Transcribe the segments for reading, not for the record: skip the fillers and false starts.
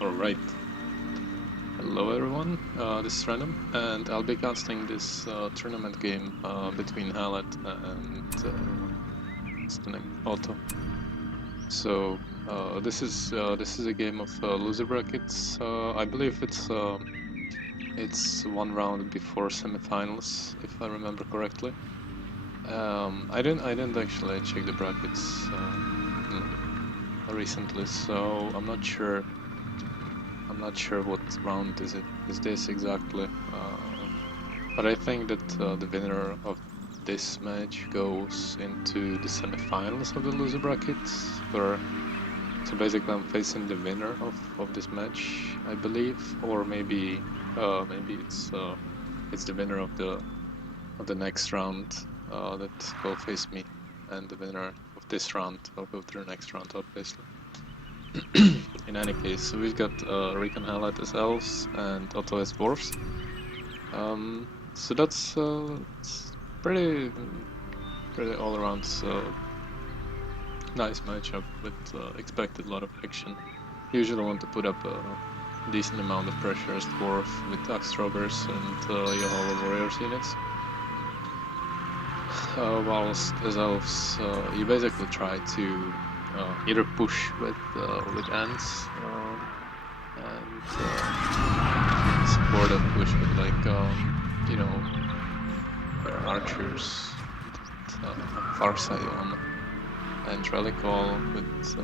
Alright, hello everyone, this is Random, and I'll be casting this tournament game between Halet and what's the name? Otto. So this is a game of loser brackets. I believe it's one round before semifinals, if I remember correctly. I didn't actually check the brackets recently, so I'm not sure what round is this exactly, but I think that the winner of this match goes into the semifinals of the loser brackets, so basically I'm facing the winner of this match, I believe, or maybe it's the winner of the next round that will face me, and the winner of this round will go to the next round, obviously. In any case, so we've got Rick and Halet as elves and Otto as dwarves. So that's it's pretty all around nice matchup with expected a lot of action. Usually want to put up a decent amount of pressure as dwarf with axe robbers and Yahala warriors units. Whilst as elves, you basically try to either push with ants and support that push with archers, far side on, and relical with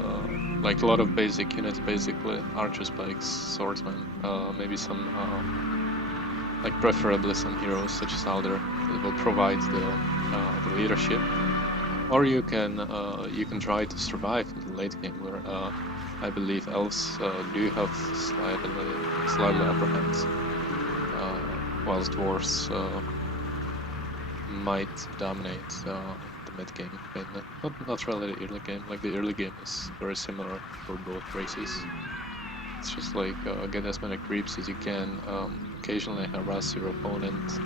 like a lot of basic units, basically archer spikes, swordsmen, maybe some like preferably some heroes such as Alder that will provide the leadership. Or you can try to survive in the late game, where I believe elves do have slightly upper hands, whilst dwarves might dominate the mid game mainly. Not really the early game. Like the early game is very similar for both races. It's just like get as many creeps as you can. Occasionally harass your opponent.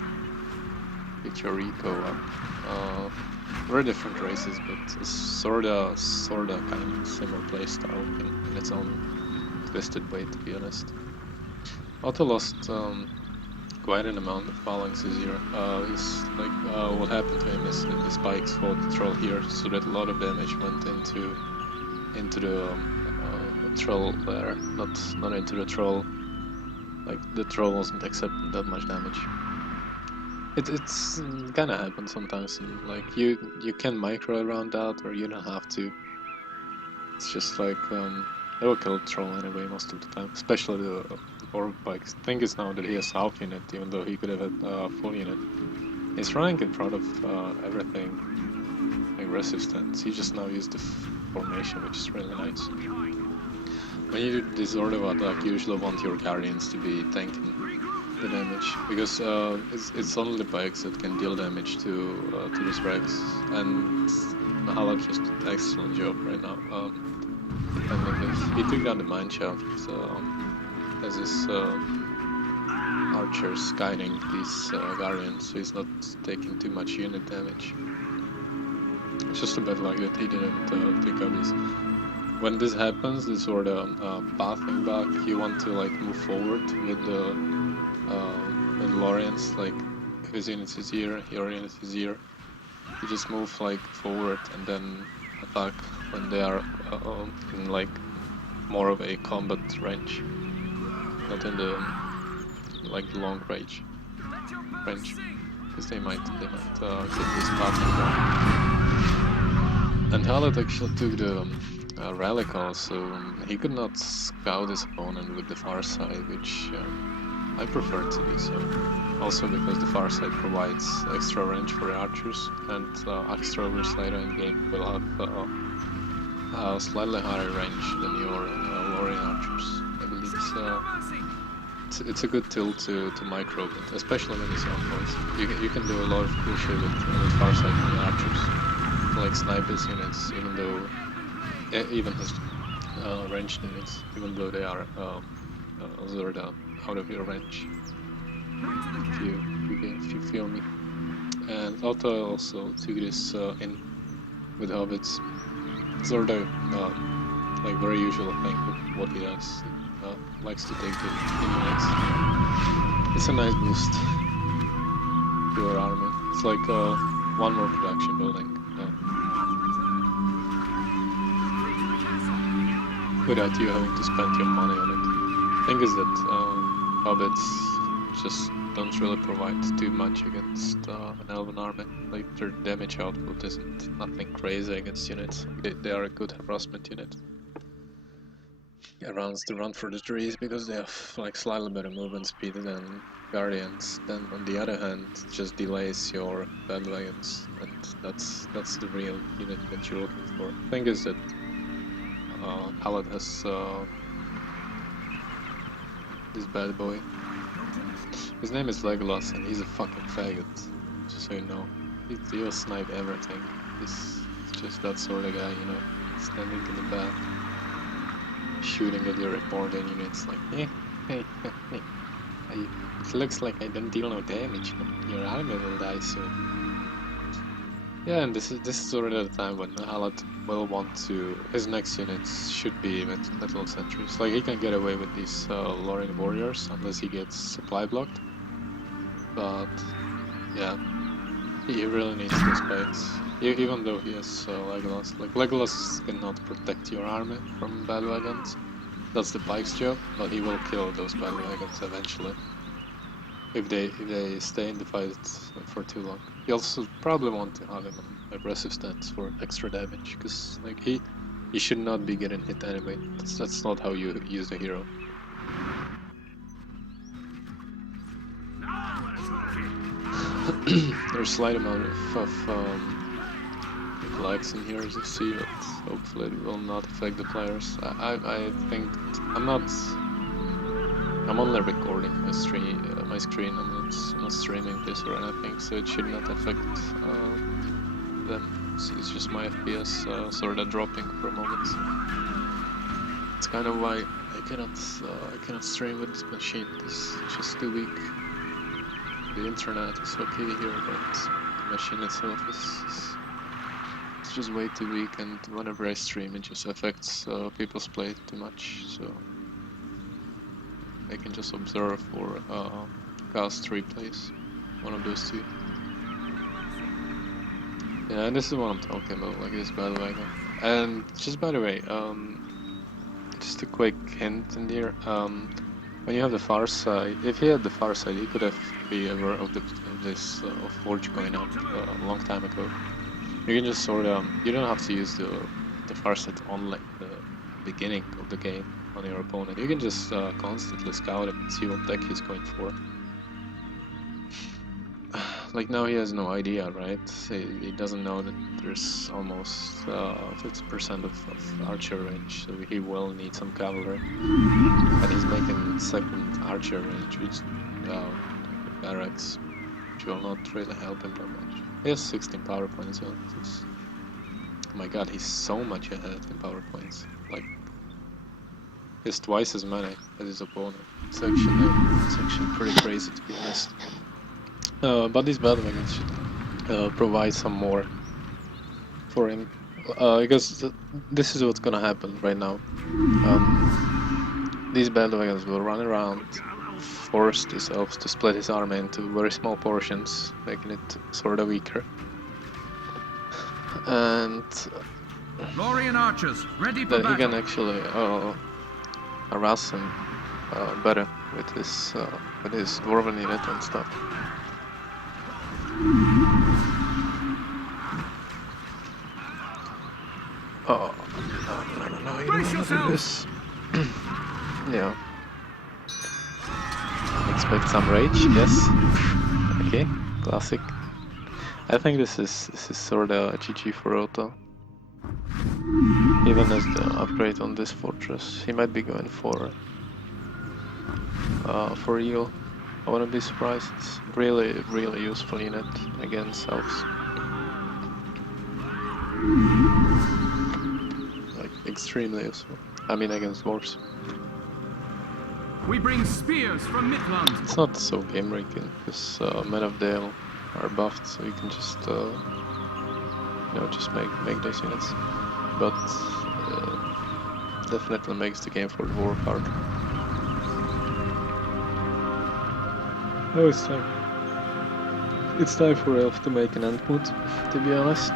Get your eco up. Very different races, but sorta kind of similar playstyle in its own twisted way, to be honest. Otto lost quite an amount of phalanx this year. He's like what happened to him is that the spikes fought the troll here, so that a lot of damage went into the troll there, not into the troll. Like the troll wasn't accepting that much damage. It's gonna happen sometimes, and like you can micro around that, or you don't have to. It's just like they will kill the troll anyway most of the time, especially the orb bikes. I think it's now that he has half unit, even though he could have had full unit. He's running in front of everything, aggressive stance. He just now used the formation, which is really nice. When you do this sort of attack, you usually want your guardians to be tanking the damage, because it's only the bikes that can deal damage to these wrecks, and Halet just did an excellent job right now. He took down the mineshaft as his archers guiding these guardians, so he's not taking too much unit damage. It's just a bit like that he didn't take out this. When this happens, this sort of pathing back, you want to like move forward with the Lorians, like if his unit is here, your unit is here. You just move like forward and then attack when they are in like more of a combat range, not in the like long range, because they might get this pathing back. And Halet actually took the Relical, so he could not scout his opponent with the far side, which I prefer to do so. Also because the far side provides extra range for the archers, and axe rovers later in game will have slightly higher range than your Lorien archers, I believe. So it's a good tool to micro, but especially when it's on points. You can do a lot of cool shit with Farsight and archers, like snipe his units, even though even his ranged units, even though they are sort of out of your range. If you feel me. And Alta also took this in with hobbits. Sort of like very usual thing with what he does. Likes to take the units. It's a nice boost to your army. It's like one more production building. Without you having to spend your money on it. Thing is that hobbits just don't really provide too much against an elven army. Like their damage output isn't nothing crazy against units. They are a good harassment unit. Arounds to run for the trees because they have like slightly better movement speed than guardians. Then on the other hand, it just delays your bandwagons, and that's the real unit that you're looking for. Thing is that Halet has this bad boy. His name is Legolas, and he's a fucking faggot. Just so you know, he'll snipe everything. He's just that sort of guy, you know, standing in the back, shooting at your reporting units like, hey, it looks like I don't deal no damage, but your army will die soon. Yeah, and this is sort of the time when Halet will want to. His next units should be metal sentries. Like he can get away with these Lorien warriors unless he gets supply blocked. But yeah, he really needs those spikes. Even though he has Legolas. Like Legolas cannot protect your army from bad wagons. That's the pike's job, but he will kill those bad wagons eventually. If they stay in the fight for too long. You also probably want to have him on aggressive stance for extra damage, because like he should not be getting hit anyway. That's not how you use a hero. There's a slight amount of lags in here as you see, but hopefully it will not affect the players. I think I'm only recording my screen. I'm not streaming this or anything, so it should not affect them. So it's just my FPS sort of dropping for a moment. It's kind of why I cannot stream with this machine. It's just too weak. The internet is okay here, but the machine itself is just way too weak. And whenever I stream, it just affects people's play too much. So I can just observe or cast replays, one of those two. Yeah, and this is what I'm talking about, like this battle wagon. And just by the way, just a quick hint in here, when you have the far side, if he had the far side, he could have been aware of this forge going up a long time ago. You can just sort of, you don't have to use the far side on like the beginning of the game on your opponent. You can just constantly scout him and see what deck he's going for. Like now he has no idea, right? He doesn't know that there's almost 50% of archer range, so he will need some cavalry. And he's making second archer range, which barracks, which will not really help him that much. He has 16 power points, so oh my god, he's so much ahead in power points. Like, he's twice as many as his opponent. It's actually pretty crazy, to be honest. But these battle wagons should provide some more for him, because this is what's gonna happen right now. These battle wagons will run around, force his elves to split his army into very small portions, making it sort of weaker. And Lorien archers, ready for then he can actually harass him better with his dwarven unit and stuff. Oh, no, you don't want to do this. Yeah. Expect some rage, yes. Okay, classic. I think this is sort of a GG for Otto. Even as the upgrade on this fortress, he might be going for Eagle. I wouldn't be surprised. It's really, really useful unit against elves. Like, extremely useful. I mean, against dwarves. We bring spears from Midland. It's not so game breaking because Men of Dale are buffed, so you can just just make those units. But definitely makes the game for dwarf hard. Oh, it's time. It's time for elf to make an endmoot, to be honest.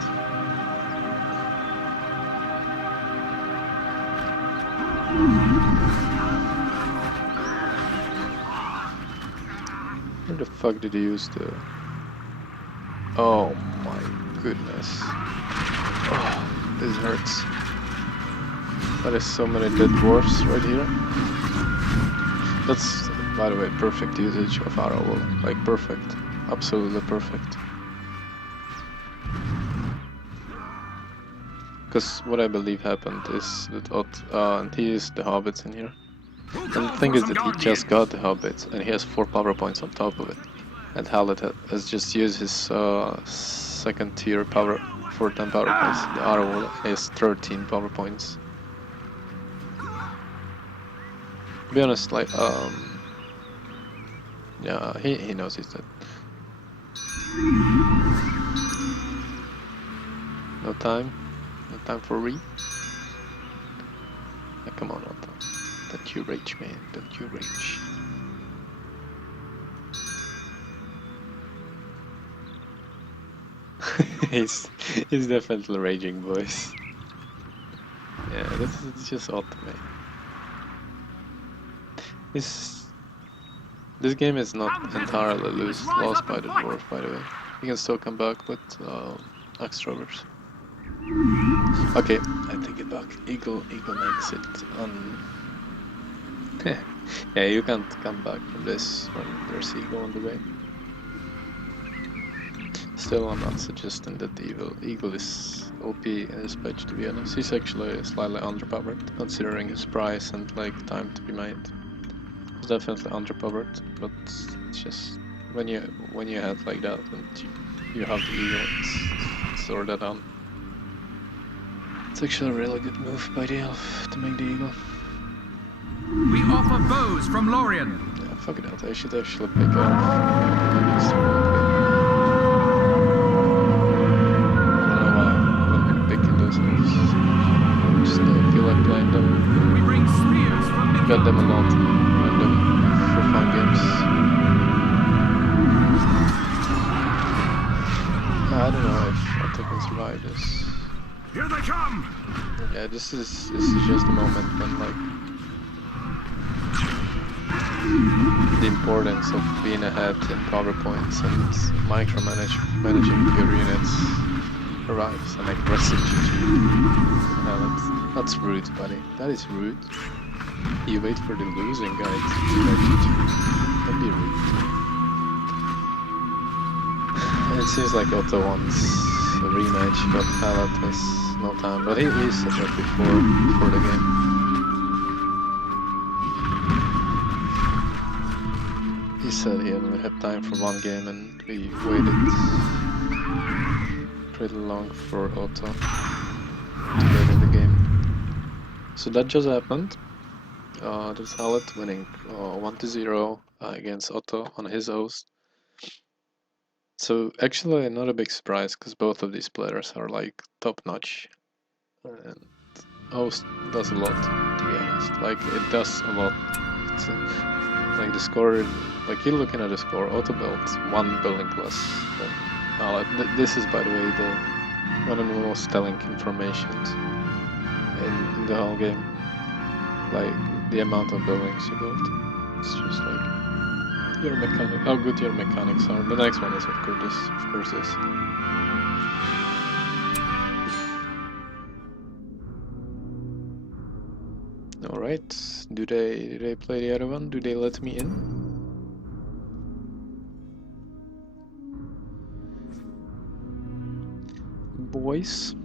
Where the fuck did he use the... Oh my goodness. Oh, this hurts. That is so many dead dwarfs right here. That's, by the way, perfect usage of Arrow. Like, perfect. Absolutely perfect. Because what I believe happened is that he used the hobbits in here. And the thing is that he just got the hobbits and he has 4 power points on top of it. And Halet has just used his second tier power for 10 power points. The Arrow has 13 power points. To be honest, like, yeah, he knows he's dead. No time for re. Come on, Otto. Don't you rage, man, don't you rage. he's definitely raging, boys. Yeah, this is just Otto, man. This game is not entirely lost by the dwarf, by the way. You can still come back with axe throwers. Okay, I take it back. Eagle makes it on. Yeah, you can't come back from this when there's Eagle on the way. Still, I'm not suggesting that the Eagle is OP in this patch, to be honest. He's actually slightly underpowered, considering his price and like time to be made. It's definitely underpowered, but it's just when you have like that and you have the Eagle, it's sort of done. It's actually a really good move by the elf to make the Eagle. We offer bows from Lorien. Yeah, fuck it out. I should actually pick elf. I don't know why I've been picking those elves. Just feel like playing them. We bring spears from Midland. Got them a lot. Random for fun games. I don't know if Otto can survive this. Here they come. Yeah, this is just a moment when like the importance of being ahead in power points and managing your units arrives. An aggressive GG. That's rude, buddy. That is rude. You wait for the losing guy to GG. Don't be rude. It seems like Otto wants a rematch, but Halet has no time. But he said that before the game. He said he only had time for one game, and we waited pretty long for Otto to get in the game. So that just happened. There's Halet winning 1-0 against Otto on his host. So actually not a big surprise, because both of these players are like top notch. And host does a lot, to be honest. Like, it does a lot. It's like the score, like you're looking at the score, Otto built 1 building plus. This is, by the way, one of the most telling informations in the whole game. Like, the amount of buildings you built. It's just like your mechanic, how good your mechanics are. The next one is of course this. All right. Do they play the other one? Do they let me in? Boys.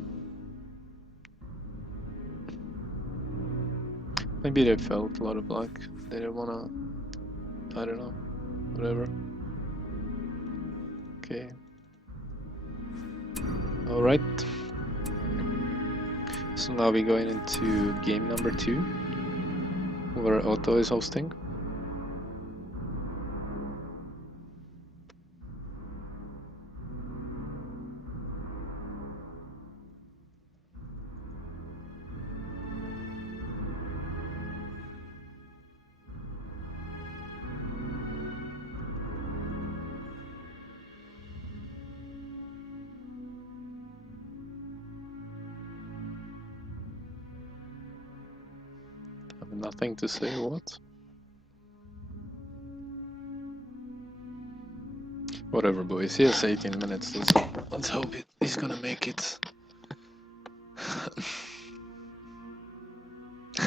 Maybe they felt a lot of black. They didn't wanna. I don't know. Whatever. Okay. Alright. So now we're going into game number 2, where Otto is hosting. I have nothing to say, what? Whatever, boys. He has 18 minutes. Let's hope he's gonna make it.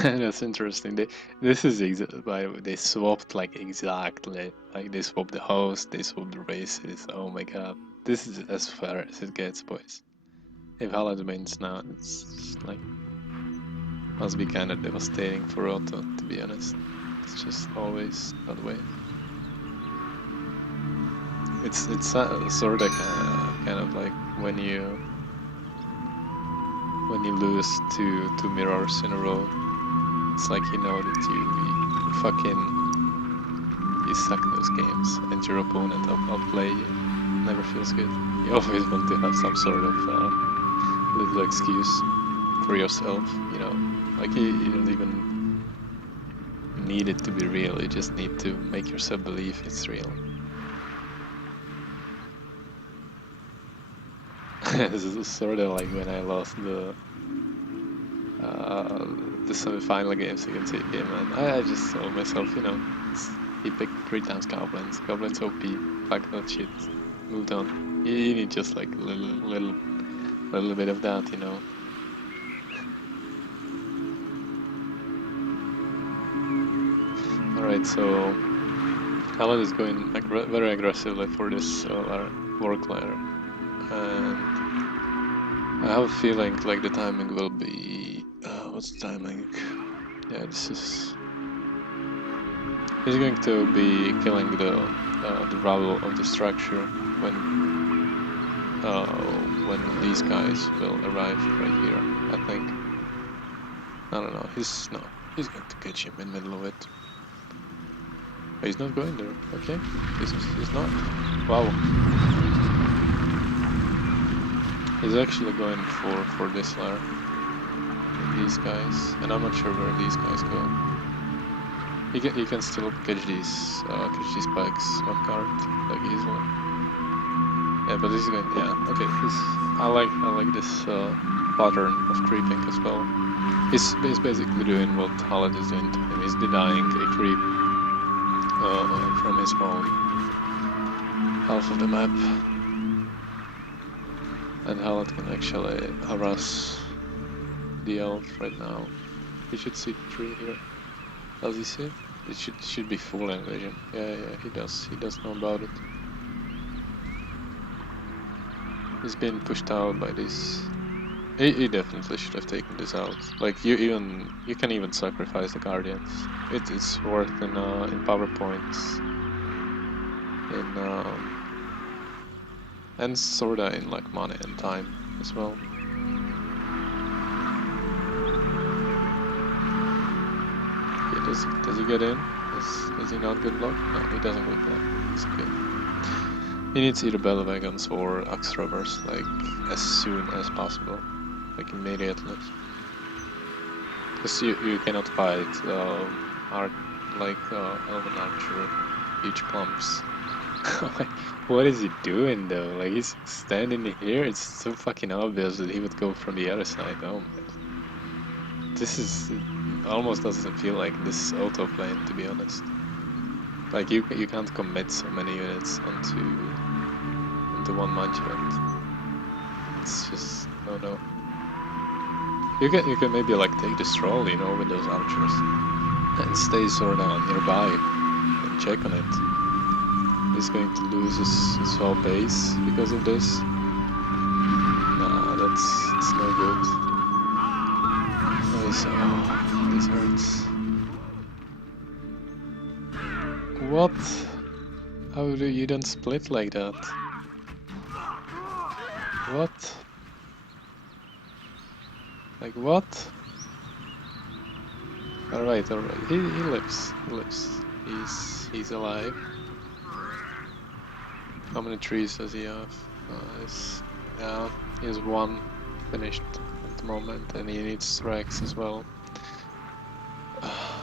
That's interesting. This is by the way, they swapped like exactly. Like they swapped the host, they swapped the races. Oh my god. This is as far as it gets, boys. If Halet wins now, it's like must be kind of devastating for Otto, to be honest. It's just always that way. It's sort of kind of like when you lose two mirrors in a row. It's like you know that you fucking you suck those games, and your opponent outplay you. Never feels good. You always want to have some sort of little excuse for yourself, you know. Like you don't even need it to be real. You just need to make yourself believe it's real. This is sort of like when I lost the semi-final games against him, and I just told myself, you know, he picked 3 times goblins. Goblins OP. Fuck that shit. Moved on. You need just like a little bit of that, you know. Alright, so Halet is going very aggressively for this work ladder, and I have a feeling like the timing will be what's the timing? Yeah, this is. He's going to be killing the rubble of the structure when these guys will arrive right here. I think. I don't know. He's going to catch him in the middle of it. But he's not going there. Okay, he's not. Wow. He's actually going for this layer with these guys, and I'm not sure where these guys go. He can still catch these spikes off guard like easily. Yeah, but he's going. Yeah, okay. I like this pattern of creeping as well. He's basically doing what Halet is doing to him. He's denying a creep from his own half of the map. And Halet can actually harass the elf right now. He should see 3 here. Does he see it? It should be full invasion. Yeah, he does. He does know about it. He's been pushed out by this. He definitely should have taken this out. Like you can even sacrifice the guardians. It's worth in power points. And sorta in like money and time as well. Does he get in? Is he not good luck? No, he doesn't get that. It's okay. He needs either bell wagons or axe robbers, like as soon as possible, like immediately. Because you cannot fight Elven Archer huge plumps. What is he doing though? Like he's standing here. It's so fucking obvious that he would go from the other side. Oh man. This is almost doesn't feel like this is auto-playing, to be honest. Like you can't commit so many units onto one management. It's just no. You can maybe like take the stroll, you know, with those archers and stay sort of nearby and check on it. He's going to lose his whole base because of this. Nah, it's no good. Oh, this hurts. What? How do you don't split like that? What? Like what? Alright, alright. He lives. He lives. He's alive. How many trees does he have? Yeah, he has one finished at the moment, and he needs tracks as well. Oh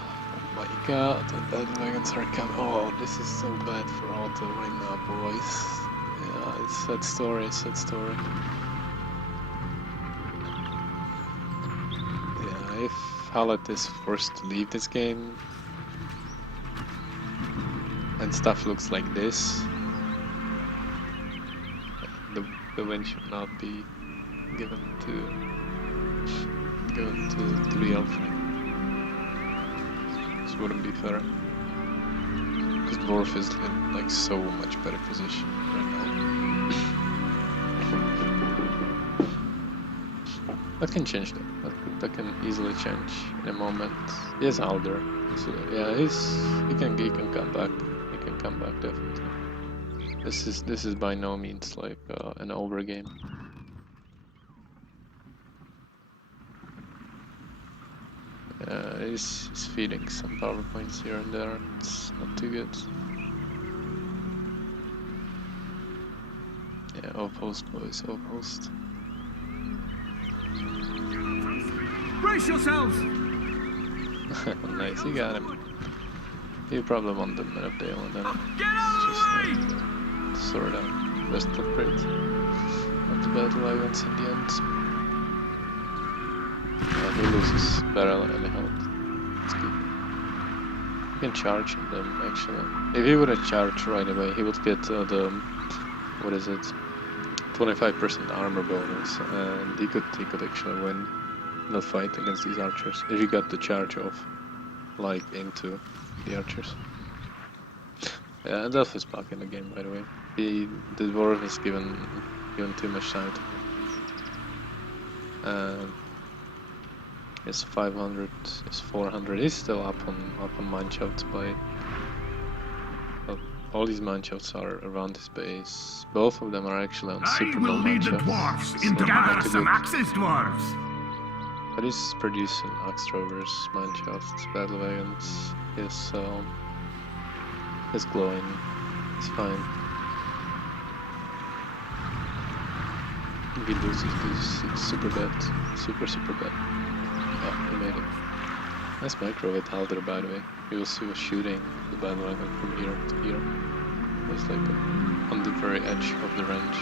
my god, the bandwagons are coming. Oh, this is so bad for Auto right now, boys. Yeah, it's sad story, sad story. Yeah, if Halet is forced to leave this game and stuff looks like this, the win should not be given to the Elfling. This wouldn't be fair. Because Dwarf is in like so much better position right now. That can change though. That can easily change in a moment. He has Alder. So yeah, he can come back. He can come back definitely. This is by no means like an over game. He's feeding some power points here and there. It's not too good. Yeah, outpost boys, outpost. Brace yourselves! Nice, you got him. You probably want the minute of Dale and then Get out of the way! Sort of best footprint of the battle wagons in the end. Yeah, he loses barrel and health. It's good. You can charge them actually. If he would have charged right away, he would get the what is it? 25% armor bonus, and he could actually win the fight against these archers if he got the charge off, like into the archers. Yeah, and Delph is back in the game, by the way. The dwarf is given too much time to. It's 500, it's 400. He's still up on mineshafts by. Well, all these mineshafts are around his base. Both of them are actually on super low mineshafts. Dwarves into gather some axes, dwarves. But he's producing axe throwers, mineshafts, battle wagons. His glowing. It's fine. If he loses this, it's super bad. Super bad. Oh, he made it. Nice micro with Halder, by the way. He was shooting the bandwagon from here to here. It was like on the very edge of the range.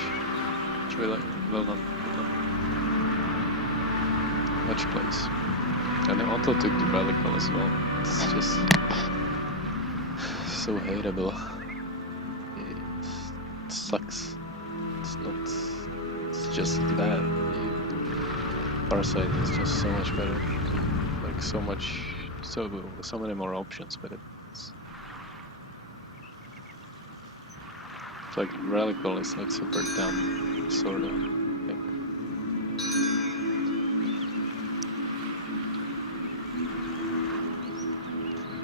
Which we like. Well done. Much plays. And I also took the Relical as well. It's just so hateable. It sucks. It's not. It's just bad. Parasite is just so much better. Like so many more options with it. It's like Relical is like super dumb, sort of thing.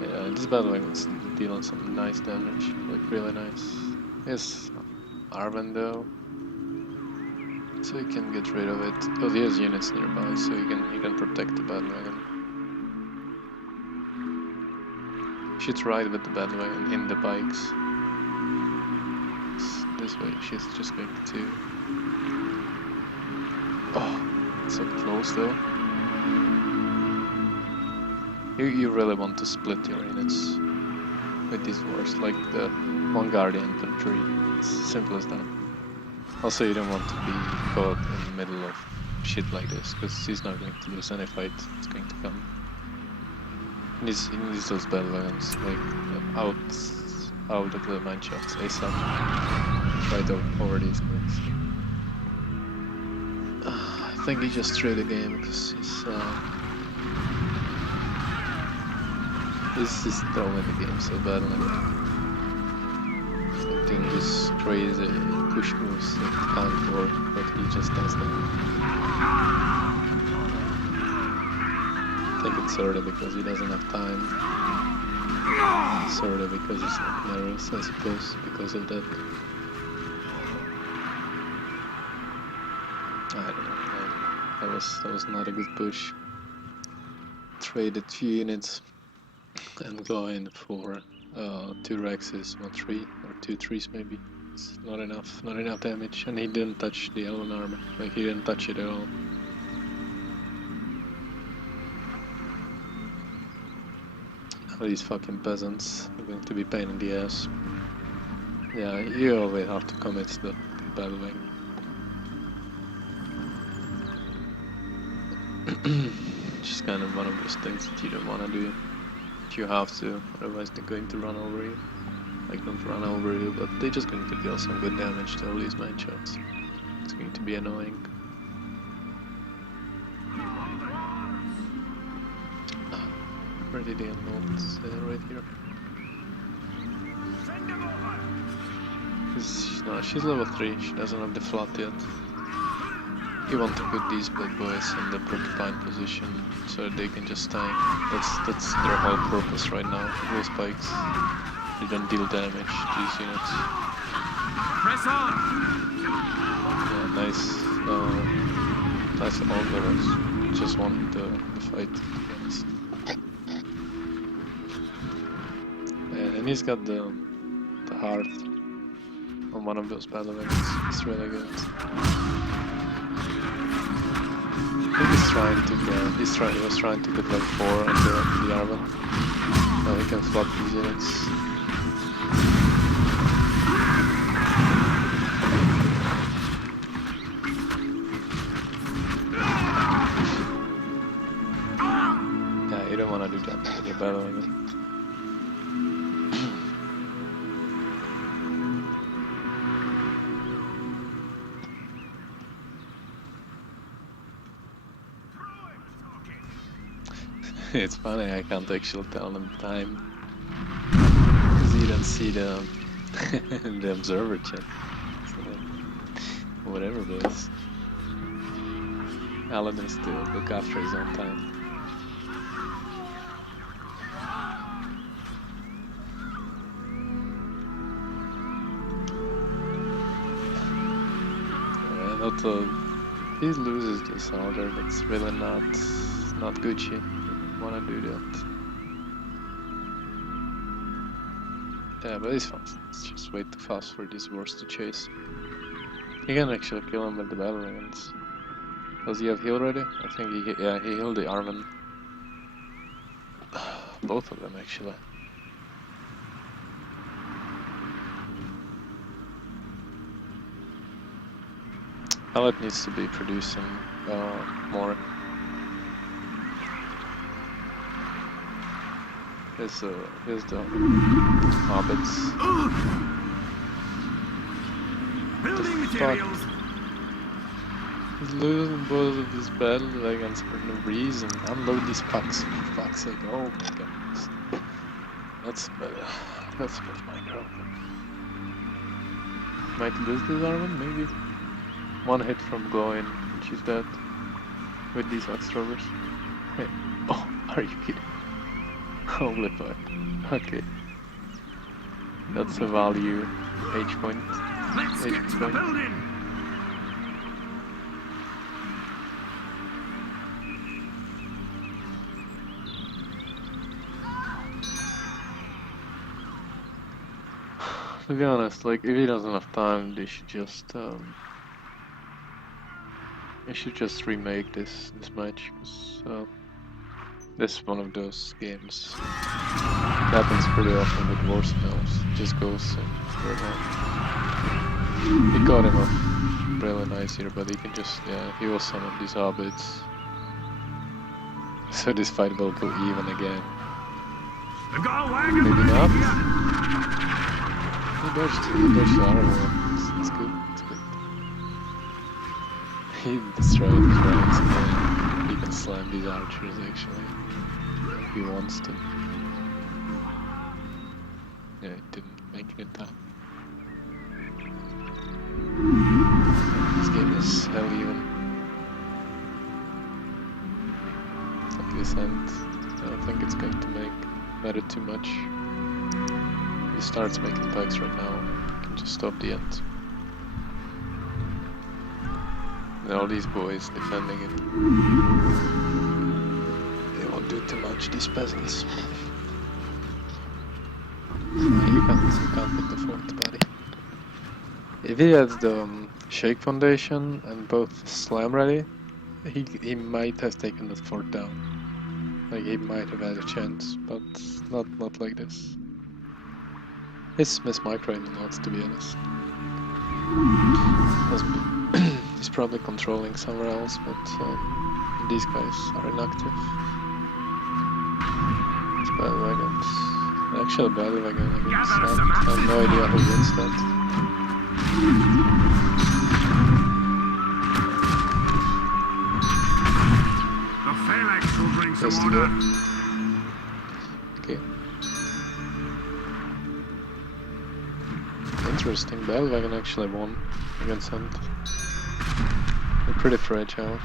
Yeah, this battle is dealing some nice damage, like really nice. Yes, Arven though. So you can get rid of it. Oh, he has units nearby, so you can protect the bandwagon. She's ride with the bandwagon in the bikes. This way, she's just going to. Oh, it's so close though. You really want to split your units with these wars, like the one guardian infantry. It's simple as that. Also, you don't want to be caught in the middle of shit like this, because he's not going to lose any fight. It's going to come. He needs those battle wagons, like out of the mineshafts ASAP, right over these guys. I think he just threw the game because he's throwing the game so badly. He's doing these crazy push moves that can't work, but he just does them. I think it's sort of because he doesn't have time. Sort of because it's not narrows, I suppose, because of that. I don't know, man. That was not a good push. Traded 2 units and go in for 2 Rexes, 1 3 or 2 3s maybe. It's not enough damage, and he didn't touch the Elven armor, like he didn't touch it at all. These fucking peasants are going to be pain in the ass. Yeah, you always have to commit to battling. Just kind of one of those things that you don't want to do. But you have to, otherwise they're going to run over you. Like, not run over you, but they're just going to deal some good damage to all these matchups. It's going to be annoying. Where did they unload? Right here. She's level 3, she doesn't have the flat yet. You want to put these big boys in the porcupine position so that they can just tank. That's their whole purpose right now. Those spikes. They don't deal damage to these units. Press on! Yeah, nice. Nice all just want the fight, to be honest. And he's got the heart on one of those battle waves. It's really good. I think he's trying to get. He was trying to get like 4 on the Arven. Now he can flop these units. Yeah, you don't want to do that when you're battling it. It's funny, I can't actually tell them the time. Because you don't see the, the observer chat. So, whatever it is. Alan has to look after his own time. Alright, although he loses this order, that's really not Gucci. Wanna do that. Yeah, but it's fine. It's just way too fast for these wars to chase. You can actually kill him with the battle ravens. Does he have heal already? I think he healed the Arven. Both of them actually. Halet needs to be producing more. Here's the hobbits. Building materials. He's losing both of this battle wagons for no reason. Unload these pucks for fuck's sake. Oh my goodness. That's better. That's Minecraft. Might lose this Arven, maybe. 1 hit from going, and she's dead. With these axe rovers. Hey. Oh, are you kidding? Holy fuck. Okay. That's a value H point. Let's get to the building! To be honest, like, if he doesn't have time, they should just remake this match, because this is one of those games. It happens pretty often with war spells. It just goes very long. He got him off really nice here, but he can just, he will summon these hobbits. So this fight will go even again. Maybe not. He dodged the arrow. It's good, it's good. He destroyed his ranks again. He can slam these archers actually. If he wants to. Yeah, it didn't make it in time. This game is hell even. At this end, I don't think it's going to make matter too much. He starts making packs right now. You can just stop the end. And all these boys defending it. They won't do too much, these peasants. You can't hit the fort, buddy. If he has the Shake Foundation and both Slam ready, he might have taken that fort down. Like, he might have had a chance, but not like this. He's mismicroing a lot, to be honest. He's probably controlling somewhere else, but these guys are inactive. It's bandwagons. Actually, bandwagon against Slam. I have no idea who wins that. The phalanx will bring some Has to order. go. Okay. Interesting, bandwagon actually won against Hunt. They're pretty fragile.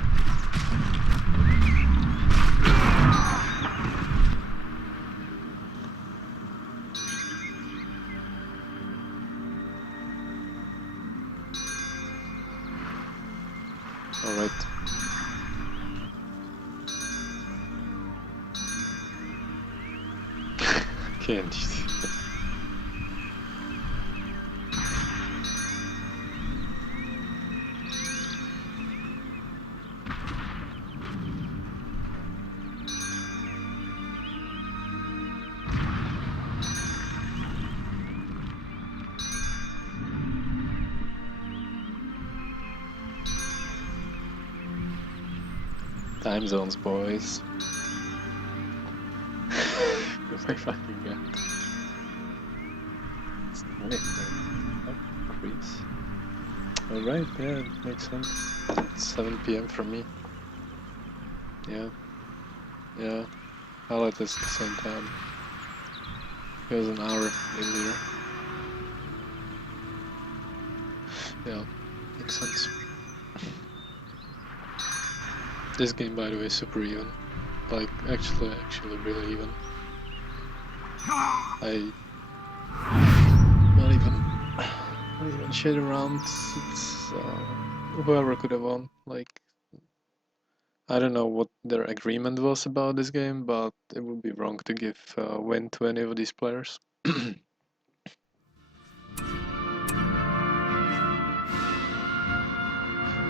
Alright. Can't. Time zones, boys. Oh my fucking god. It's late, man. Crease. Alright, yeah, it makes sense. It's 7 PM for me. Yeah. Yeah. Halet is the same time. He was an hour earlier. Yeah, makes sense. This game, by the way, is super even. Like, actually really even. I not even shit around. It's whoever could have won. Like, I don't know what their agreement was about this game, but it would be wrong to give win to any of these players.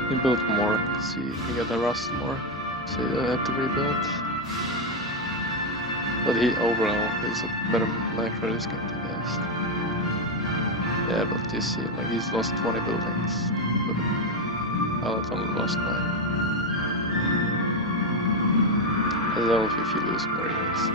He built more, because he got harassed more, so he had to rebuild. But he overall is a better macro this game, to be honest. Yeah, but you see, like, he's lost 20 buildings, but Halet only lost 9. As well, if you lose more units,